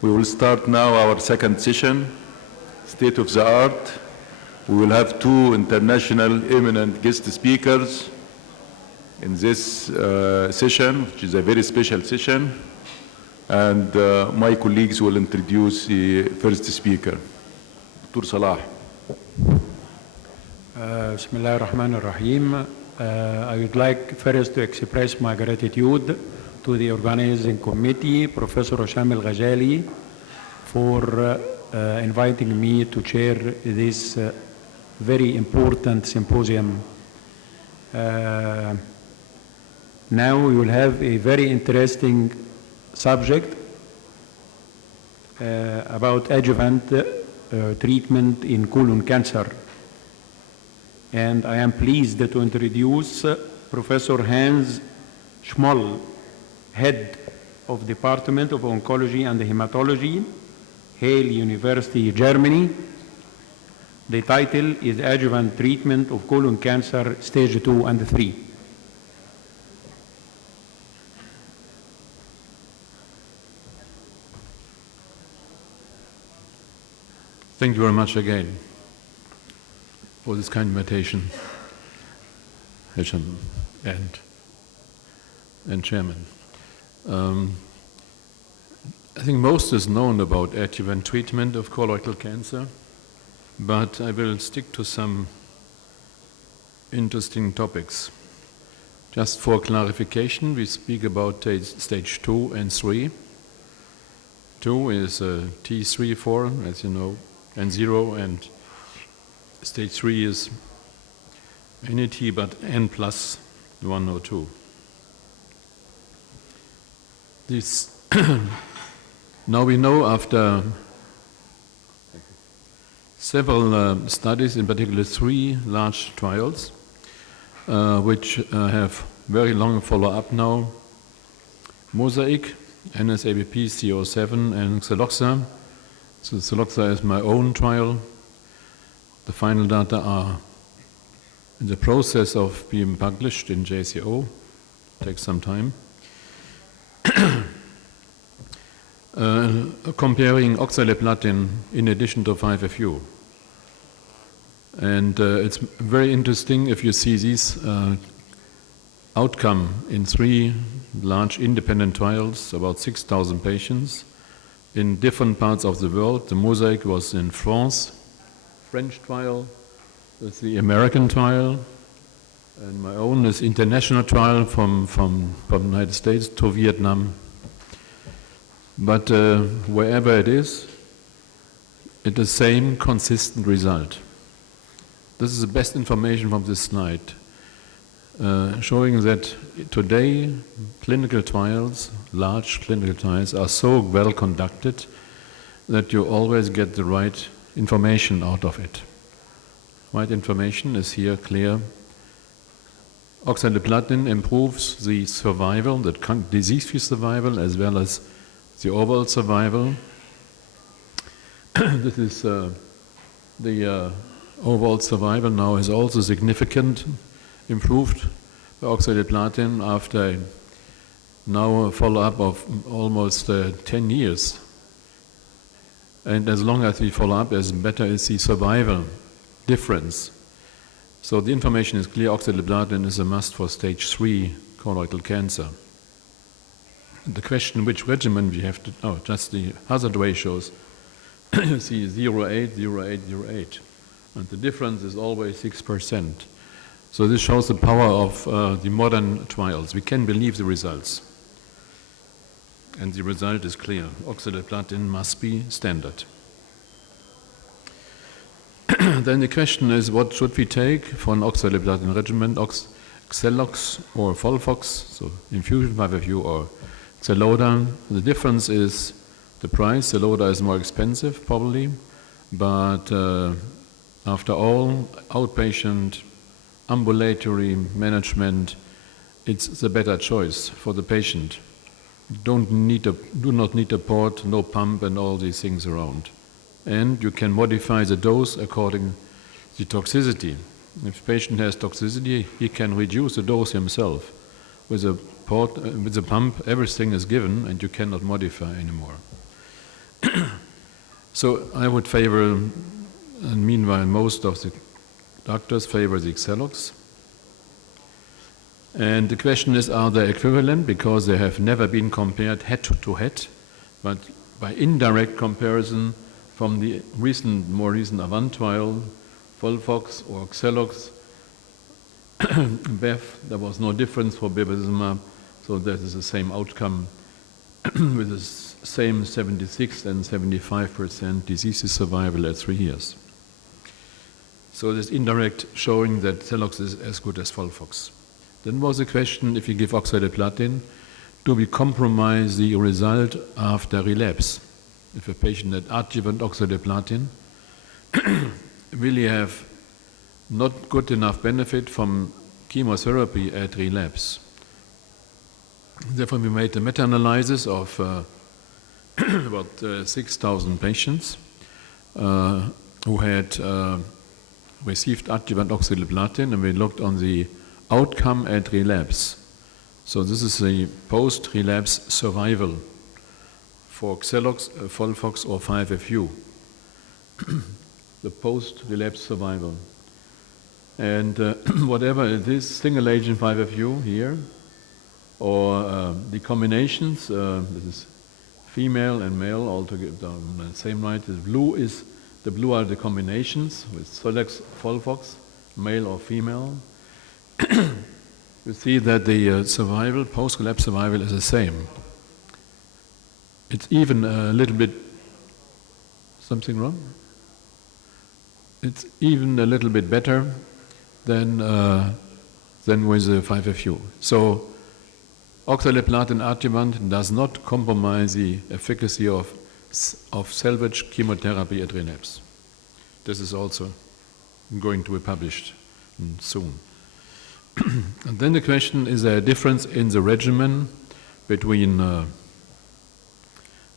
We will start now our second session, State of the Art. We will have two international eminent guest speakers in this session, which is a very special session. And my colleagues will introduce the first speaker, Dr. Salah. Bismillah ar-Rahman ar-Rahim. I would like first to express my gratitude to the organizing committee, Professor Schmoll Ghazali, for inviting me to chair this very important symposium. Now we will have a very interesting subject about adjuvant treatment in colon cancer. And I am pleased to introduce Professor Hans Schmoll, Head of Department of Oncology and Hematology, Halle University, Germany. The title is Adjuvant Treatment of Colon Cancer, Stage 2 and 3. Thank you very much again for this kind invitation, Hisham and Chairman. I think most is known about adjuvant treatment of colorectal cancer, but I will stick to some interesting topics. Just for clarification, we speak about stage 2 and 3. 2 is T3, 4, as you know, and 0, and stage 3 is any T but N plus 1 or 2. This now we know after several studies, in particular 3 large trials, which have very long follow-up now, Mosaic, NSABP, CO7, and Xeloxa. So Xeloxa is my own trial. The final data are in the process of being published in JCO. Takes some time. Comparing oxaliplatin in addition to 5-FU. And it's very interesting if you see this outcome in 3 large independent trials, about 6,000 patients in different parts of the world. The Mosaic was in France, French trial, with the American trial, and my own is international trial from the United States to Vietnam. But wherever it is, it's the same consistent result. This is the best information from this slide, showing that today clinical trials, large clinical trials, are so well conducted that you always get the right information out of it. Right information is here clear. Oxaliplatin improves the survival, the disease-free survival, as well as the overall survival. This is the overall survival now is also significant improved by oxaliplatin after now a follow-up of almost 10 years. And as long as we follow up, as better is the survival difference. So the information is clear, oxaliplatin is a must for stage 3 colorectal cancer. The question which regimen we have to, just the hazard ratios, you see 0.8, 0.8, 0.8. And the difference is always 6%. So this shows the power of the modern trials. We can believe the results. And the result is clear. Oxaliplatin must be standard. Then the question is, what should we take for an oxaliplatin regimen? Xelox or Volfox, so infusion 5-FU or Xeloda. The difference is the price. Xeloda is more expensive probably, but after all, outpatient, ambulatory management, it's the better choice for the patient. Do not need a port, no pump and all these things around. And you can modify the dose according to the toxicity. If the patient has toxicity, he can reduce the dose himself. With a port, with a pump, everything is given and you cannot modify anymore. So I would favor, and meanwhile most of the doctors favor the Xelox. And the question is, are they equivalent? Because they have never been compared head to head, but by indirect comparison from the more recent Avant trial, Volfox or Xelox, Bev, there was no difference for bevacizumab, so that is the same outcome with the same 76 and 75% disease survival at 3 years. So this indirect showing that Xelox is as good as Volfox. Then was the question, if you give oxaliplatin, do we compromise the result after relapse? If a patient had adjuvant oxaliplatin will he have not good enough benefit from chemotherapy at relapse? Therefore, we made a meta-analysis of about 6,000 patients who had received adjuvant oxaliplatin, and we looked on the outcome at relapse. So this is the post-relapse survival for Xelox, Volfox, or 5-FU. The post-relapse survival. And whatever it is, single agent 5-FU here, or the combinations, this is female and male all together on the same right. The blue are the combinations with Xelox, Volfox, male or female. You see that the survival, post-relapse survival is the same. It's even a little bit, something wrong? It's even a little bit better than with the 5-FU. So oxaliplatin adjuvant does not compromise the efficacy of salvage chemotherapy at relapse. This is also going to be published soon. And then the question, is there a difference in the regimen between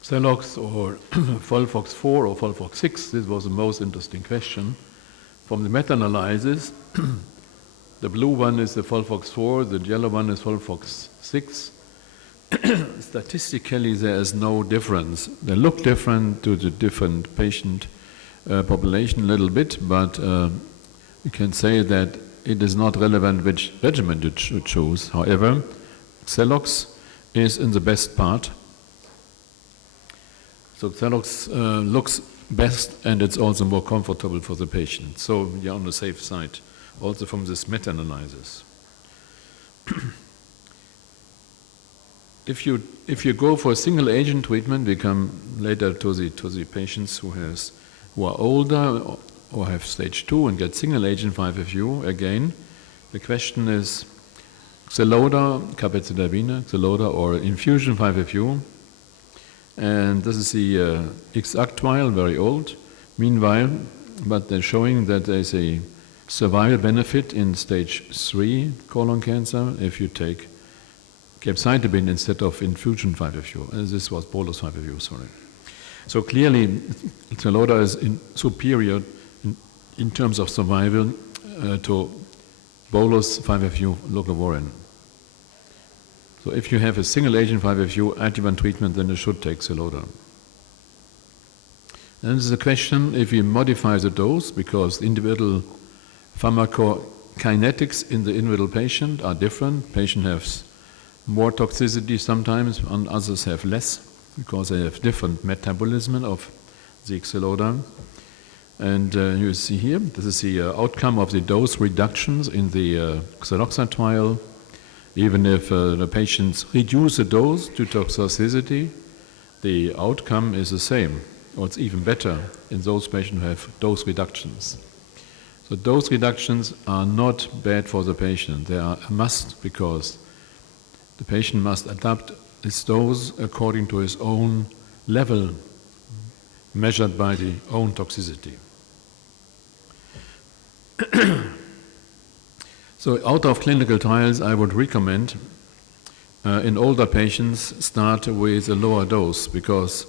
Xelox or Volfox 4 or Volfox 6? This was the most interesting question. From the meta-analysis, the blue one is the Volfox 4, the yellow one is Volfox 6. Statistically, there is no difference. They look different to the different patient population a little bit, but we can say that it is not relevant which regimen you should choose. However, Xelox is in the best part. So Xelox looks best, and it's also more comfortable for the patient. So you're on the safe side, also from this meta-analysis. If you go for a single agent treatment, we come later to the patients who are older or have stage 2 and get single agent 5-FU. Again, the question is Xeloda, capecitabine, Xeloda, or infusion 5-FU. And this is the XACT trial, very old. Meanwhile, but they're showing that there's a survival benefit in stage 3 colon cancer if you take capecitabine instead of infusion 5-FU. This was bolus 5-FU, sorry. So clearly, Xeloda is superior in terms of survival to bolus 5-FU leucovorin. So if you have a single agent 5-FU adjuvant treatment, then you should take Xeloda. Then there's a question if you modify the dose, because individual pharmacokinetics in the individual patient are different. Patient has more toxicity sometimes, and others have less, because they have different metabolism of the Xeloda. And you see here, this is the outcome of the dose reductions in the Xeloxa trial. Even if the patients reduce the dose to toxicity, the outcome is the same, or it's even better in those patients who have dose reductions. So dose reductions are not bad for the patient. They are a must, because the patient must adapt his dose according to his own level, measured by the own toxicity. So out of clinical trials, I would recommend in older patients start with a lower dose, because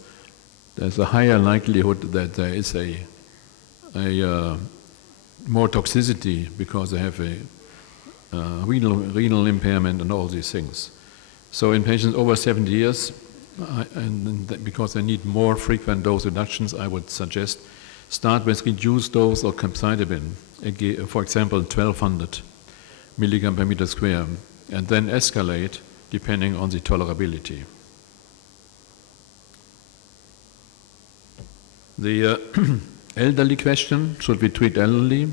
there's a higher likelihood that there is a more toxicity, because they have a renal impairment and all these things. So in patients over 70 years, because they need more frequent dose reductions, I would suggest start with reduced dose of capecitabine, for example, 1200 milligram per meter square, and then escalate depending on the tolerability. The elderly question, should we treat elderly?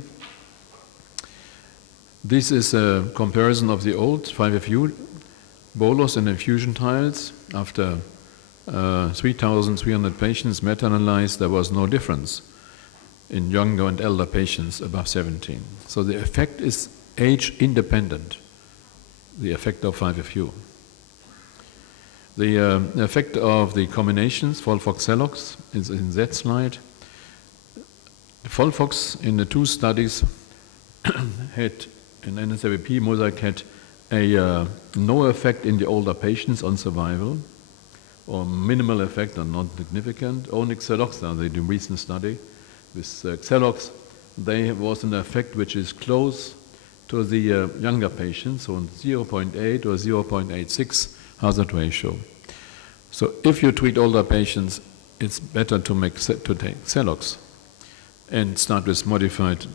This is a comparison of the old 5FU bolus and infusion trials. After 3,300 patients meta-analyzed, there was no difference in younger and elder patients above 17. So the effect is age independent, the effect of 5FU. The effect of the combinations, Folfox-Celox, is in that slide. Folfox in the two studies had, in NSABP, Mosaic had no effect in the older patients on survival, or minimal effect or not significant. Only Xelox, they did a recent study with Xelox, there was an effect which is close to the younger patients, so 0.8 or 0.86 hazard ratio. So if you treat older patients, it's better to take Xelox and start with modified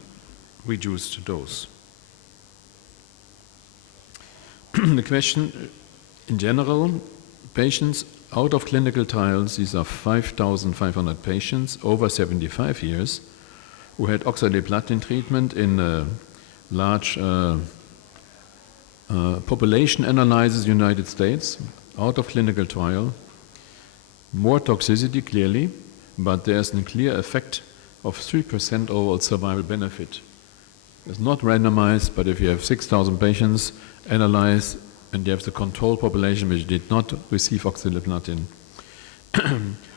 reduced dose. The question in general, patients out of clinical trials, these are 5,500 patients over 75 years who had oxaliplatin treatment in a large population analysis in the United States, out of clinical trial. More toxicity clearly, but there's a clear effect of 3% overall survival benefit. It's not randomized, but if you have 6,000 patients analyzed and you have the control population which did not receive oxaliplatin,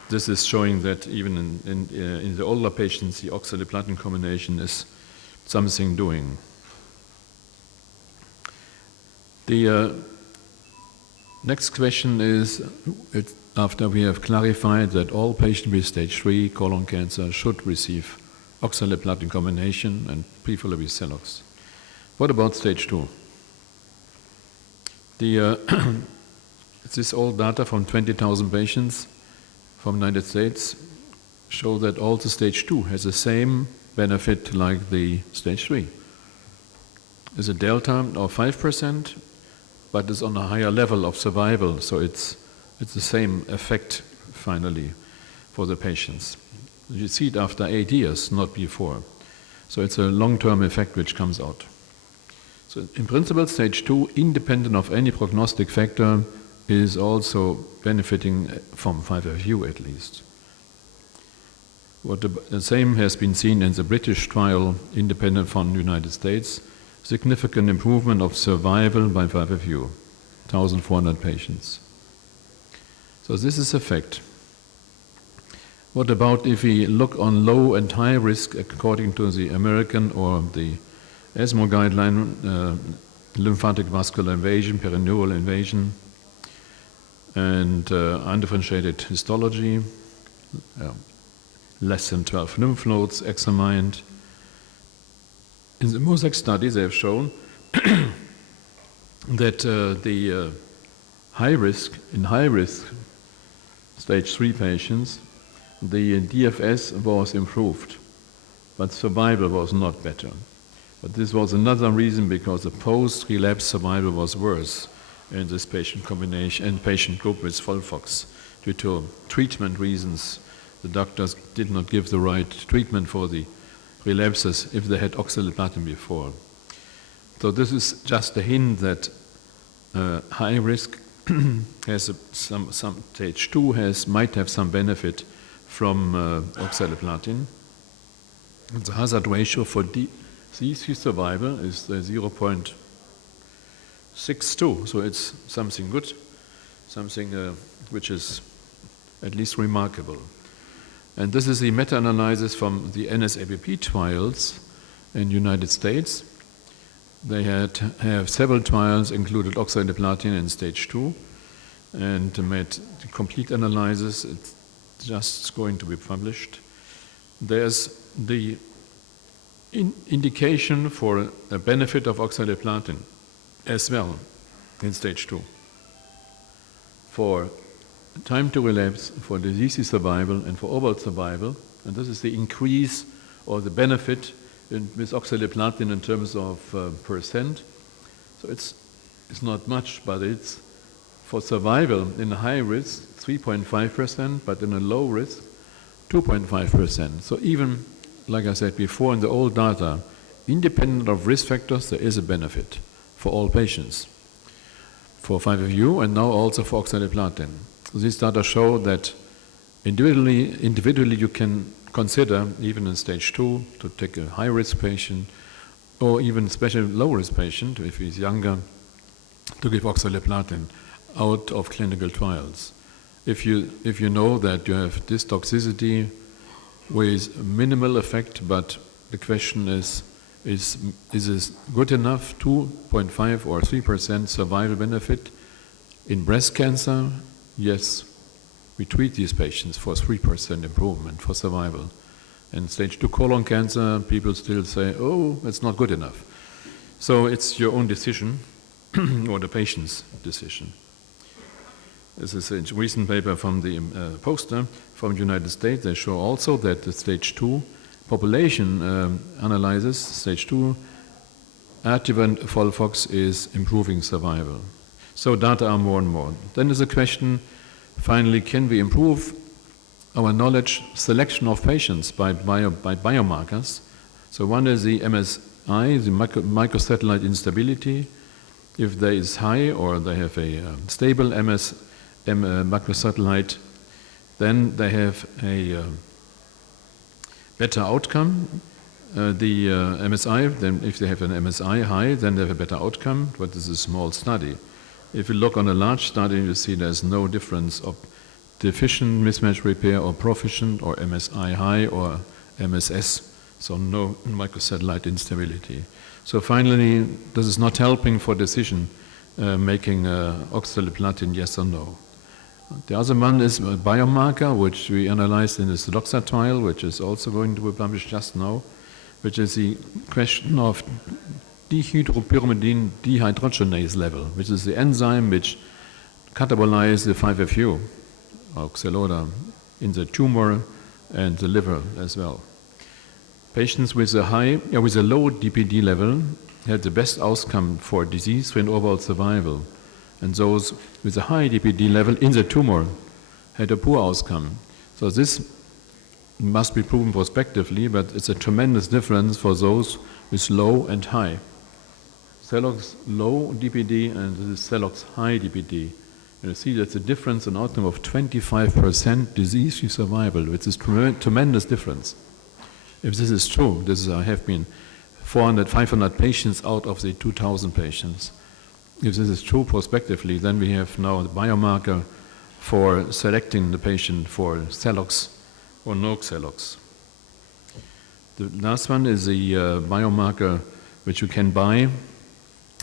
this is showing that even in the older patients, the oxaliplatin combination is something doing. The next question is, after we have clarified that all patients with stage 3 colon cancer should receive oxaliplatin combination and preferably with Xelox. What about stage 2? This all data from 20,000 patients from the United States show that also stage 2 has the same benefit like the stage 3. There's a delta of 5%, but it's on a higher level of survival, so it's the same effect finally for the patients. You see it after 8 years, not before. So it's a long-term effect which comes out. So in principle, stage 2, independent of any prognostic factor, is also benefiting from 5FU at least. The same has been seen in the British trial, independent from the United States. Significant improvement of survival by 5FU, 1,400 patients. So this is a fact. What about if we look on low and high risk according to the American or the ESMO guideline, lymphatic vascular invasion, perineural invasion, and undifferentiated histology, less than 12 lymph nodes examined. In the Mosaic study, they have shown that the high risk stage 3 patients, the DFS was improved, but survival was not better. But this was another reason because the post-relapse survival was worse in this patient combination and patient group with Folfox. Due to treatment reasons, the doctors did not give the right treatment for the relapses if they had oxaliplatin before. So this is just a hint that high risk has some stage 2 might have some benefit from oxaliplatin. The hazard ratio for disease survival is 0.62, so it's something good, something which is at least remarkable. And this is the meta-analysis from the NSABP trials in the United States. They have several trials included oxaliplatin in stage 2 and made the complete analysis. It's just going to be published. There's the indication for a benefit of oxaliplatin as well in stage 2 for time to relapse, for disease survival, and for overall survival. And this is the increase or the benefit with oxaliplatin in terms of percent. So it's not much, but it's for survival in a high risk, 3.5%, but in a low risk, 2.5%. So even, like I said before in the old data, independent of risk factors, there is a benefit for all patients, for 5FU and now also for oxaliplatin. So these data show that individually you can consider, even in stage 2, to take a high-risk patient, or even especially low-risk patient, if he's younger, to give oxaliplatin out of clinical trials. If you know that you have this toxicity with minimal effect, but the question is this good enough, 2.5 or 3% survival benefit in breast cancer? Yes, we treat these patients for 3% improvement for survival. And stage 2 colon cancer, people still say, oh, it's not good enough. So it's your own decision, or the patient's decision. This is a recent paper from the poster from the United States. They show also that the stage 2 population analysis, stage 2, adjuvant FOLFOX is improving survival. So data are more and more. Then there's a question, finally, can we improve our knowledge selection of patients by biomarkers? So one is the MSI, the microsatellite instability. If there is high or they have a stable microsatellite, then they have a better outcome. The MSI, then if they have an MSI high, then they have a better outcome, but this is a small study. If you look on a large study, you see there's no difference of deficient mismatch repair or proficient or MSI high or MSS, so no microsatellite instability. So finally, this is not helping for decision making oxaliplatin yes or no. The other one is a biomarker, which we analyzed in the Sedoxa trial, which is also going to be published just now, which is the question of dihydropyrimidine dehydrogenase level, which is the enzyme which catabolizes the 5FU, oxaloda, in the tumor and the liver as well. Patients with a low DPD level had the best outcome for disease-free overall survival, and those with a high DPD level in the tumor had a poor outcome. So this must be proven prospectively, but it's a tremendous difference for those with low and high. Celox low DPD and this is Celox high DPD. And you see that's a difference in outcome of 25% disease-free survival, which is tremendous difference. If this is true, have been 400, 500 patients out of the 2,000 patients. If this is true prospectively, then we have now the biomarker for selecting the patient for Celox or no Celox. The last one is the biomarker which you can buy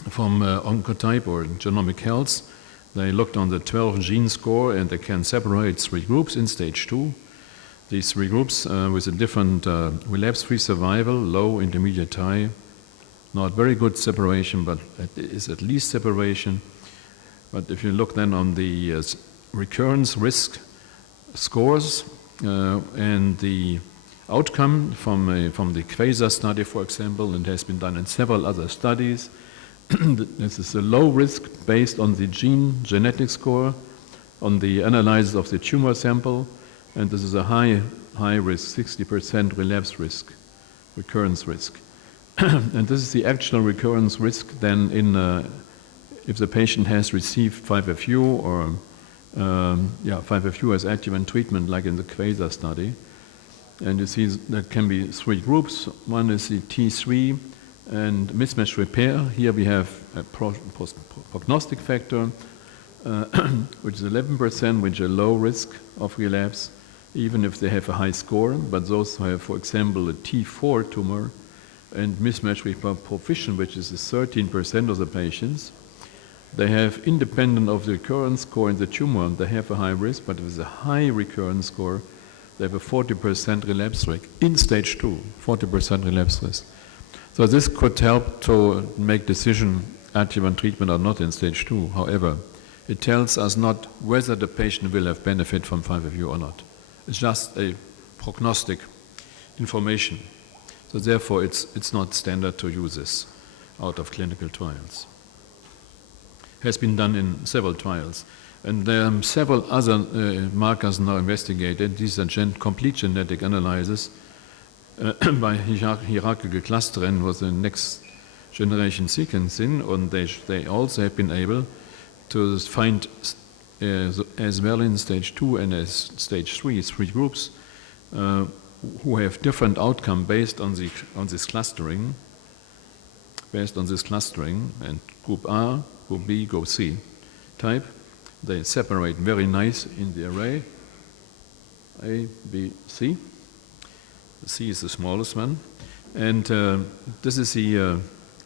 from Oncotype or Genomic Health. They looked on the 12 gene score and they can separate 3 groups in stage 2. These 3 groups with a different relapse-free survival, low, intermediate, high. Not very good separation, but it is at least separation. But if you look then on the recurrence risk scores and the outcome from the QUASAR study, for example, and has been done in several other studies, this is a low risk based on the genetic score, on the analysis of the tumor sample, and this is a high risk, 60% relapse risk, recurrence risk. And this is the actual recurrence risk then if the patient has received 5FU or 5FU as adjuvant treatment like in the QUASAR study. And you see there can be 3 groups. One is the T3 and mismatch repair. Here we have a prognostic factor, which is 11%, which is a low risk of relapse, even if they have a high score. But those who have, for example, a T4 tumor and mismatch repair proficient, which is 13% of the patients, they have, independent of the recurrence score in the tumor, they have a high risk, but with a high recurrence score, they have a 40% relapse rate in stage 2, 40% relapse risk. So this could help to make decision adjuvant treatment or not in stage 2. However, It tells us not whether the patient will have benefit from 5FU or not. It's just a prognostic information. So therefore, it's not standard to use this out of clinical trials. Has been done in several trials. And there are several other markers now investigated. These are complete genetic analysis by hierarchical clustering with the next generation sequencing, and they also have been able to find as well in stage 2 and as stage 3, 3 groups who have different outcome based on this clustering, and group A, group B, group C type. They separate very nice in the array, A, B, C. C is the smallest one. And this is the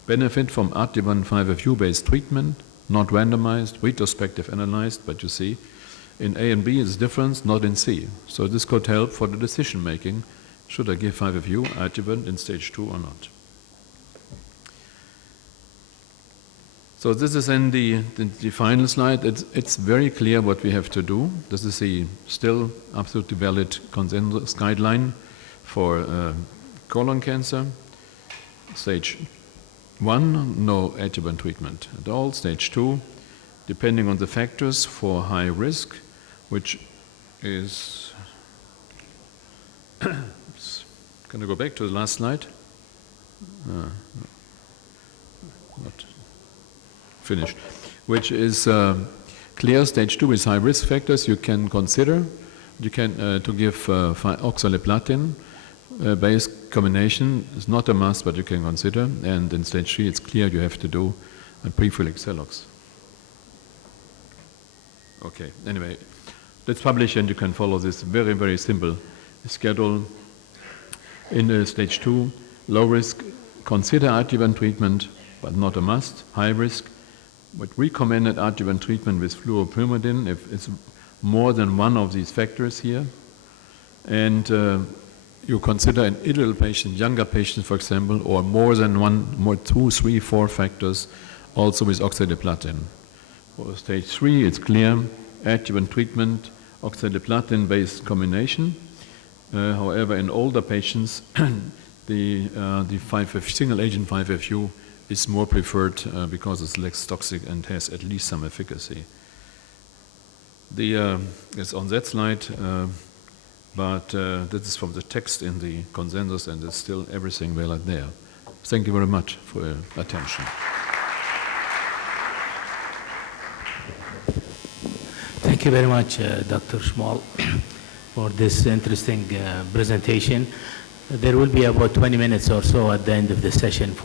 benefit from Adjuvant 5FU-based treatment, not randomized, retrospective analyzed, but you see, in A and B is difference, not in C. So this could help for the decision making. Should I give 5FU adjuvant in stage 2 or not? So this is in the final slide. It's very clear what we have to do. This is the still absolutely valid consensus guideline for colon cancer. Stage 1, no adjuvant treatment at all. Stage 2, depending on the factors for high risk, which is, can I go back to the last slide? Not finished. Which is clear. Stage 2 is high risk factors you can consider. You can to give oxaliplatin based combination is not a must, but you can consider. And in stage 3, it's clear you have to do a prefilled Xelox. Okay. Anyway, let's publish, and you can follow this very, very simple schedule. In stage 2, low risk, consider adjuvant treatment, but not a must. High risk, but recommended adjuvant treatment with fluoropyrimidine if it's more than one of these factors here. And you consider in elderly patients, younger patients, for example, or more than one, 2, 3, 4 factors, also with oxaliplatin. For stage 3, it's clear, adjuvant treatment, oxaliplatin-based combination. However, in older patients, the single agent 5FU is more preferred because it's less toxic and has at least some efficacy. It's on that slide, but this is from the text in the consensus, and it's still everything valid there. Thank you very much for your attention. Thank you very much, Dr. Schmoll, for this interesting presentation. There will be about 20 minutes or so at the end of the session.